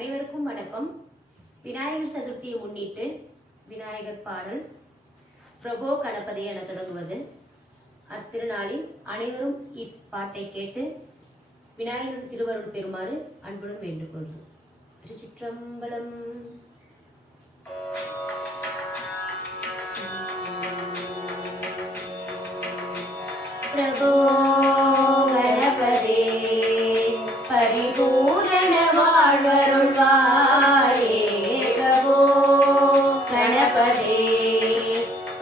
அனைவருக்கும் வணக்கம். விநாயகர் சதுர்த்தியை முன்னிட்டு விநாயகர் பாடல் பிரபோ கணபதி என தொடங்குவது. அத்திருநாளில் அனைவரும் இப்பாட்டை கேட்டு விநாயகர் திருவருள் பெறுமாறு அன்புடன் வேண்டுகொள்கிறோம். திருச்சிற்றம்பலம். பிரபோ கணபதே பரிபூரண வாழ்வருள்வாயே. பிரபோ கணபதே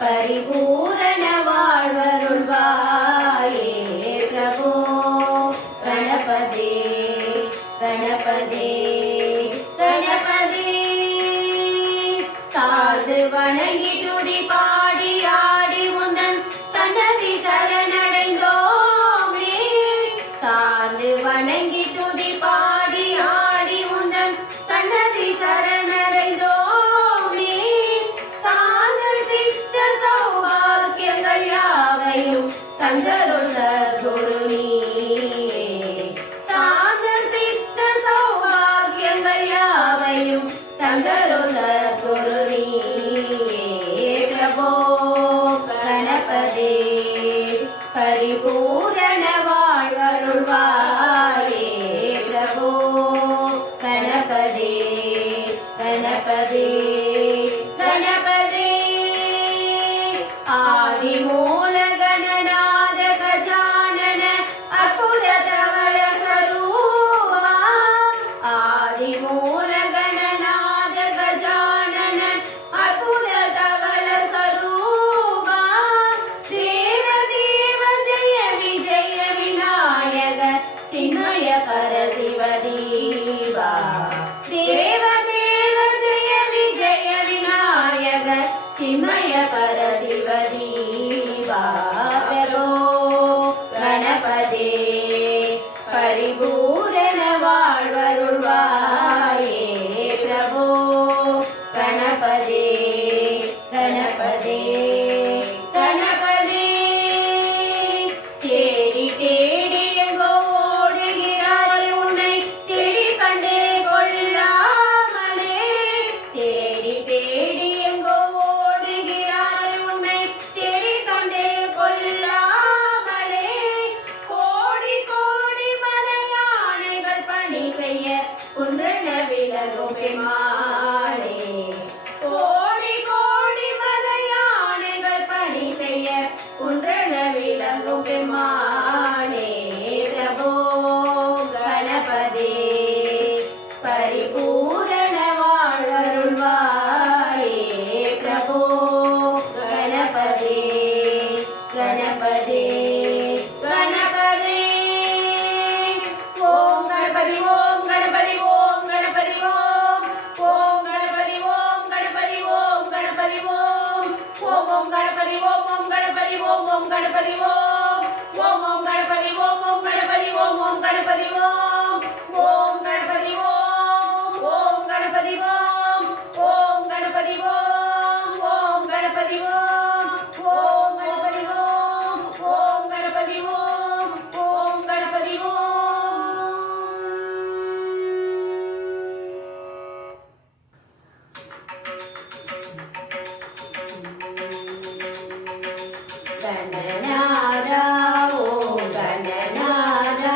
பரிபூரண வாழ்வருள்வாயே. பிரபோ கணபதே கணபதே கணபதே சாது வணங்கி துதி பாடி ஆடி முந்தன் சன்னதி சரணடைந்தோமே. சாது வணங்கி துதி பாடி ஆடி முந்தன் சன்னதி சரணடைந்தோமே. சாந்த சித்த சௌபாக்கியங்கள் யாவையும் தந்தருள் சத்குரு நீயே. சாந்த சித்த சௌபாக்கியங்கள் யாவையும் தந்தருள் சத்குரு நீயே. பிரபோ கணபதே பரிபூரண வாழ்வருள்வாயே. பிரபோ கணபதே கணபதே கணபதே ஆதி மூல கணநாத கஜானன அற்புத தவள ஸ்வரூபா. ஆதி மூல கணநாத கஜானன அற்புத தவள ஸ்வரூபா. தேவ தேவ ஜெய விஜய விநாயக சின்மய பரசிவதீவா. தேவ தேவ ஜெய விஜய விநாயக சின்மய பரசிவதீவா. பிரபோ கணபதே பரிபூரண வாழ்வருள்வாயே. பிரபோ கணபதே கணபதே கணபதே தேடி தேடி எங்கோ ஓடுகிறார்கள் உன்னை தேடி கண்டே கொள்ளாமலே. தேடி தேடி எங்கோ ஓடுகிறார்கள் உன்னை தேடி கண்டே கொள்ளாமலே. கோடி கோடி மலையானைகள் பணி செய்ய குன்றன விலகும் பெருமாளே. கோடி கோடி மலையானைகள் பணி செய்ய குன்றன விலகும் பெருமாளே. பிரபோ கணபதே பரிபூரண வாழ்வருள்வாயே. பிரபோ கணபதே கணபதே கணபதே ஓம் கணபதி ஓம் கணபதி ஓம் கணபதி ஓம் ஓம் கணபதி ஓம் கணபதி ஓம் கணபதி ஓம் ஓம் ஓம் கணபதி ஓம் ஓம் கணபதி ஓம் ஓம் கணபதி ஓம் ஓம் ஓம் கணபதி ஓம் ஓம் கணபதி ஓம் ஓம் கணபதி ஓம் ஓம் கணபதி ஓம் ஓம் கணபதி ஓம் ஓம் கணபதி ஓம் ஓம் கணபதி ஓம் ஓம் கணபதி ஓம் ஓம் கணபதி ஓம் ஓம் கணபதி ஓம். கணநாதா ஓம் கணநாதா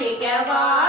ரட்சிக்கவா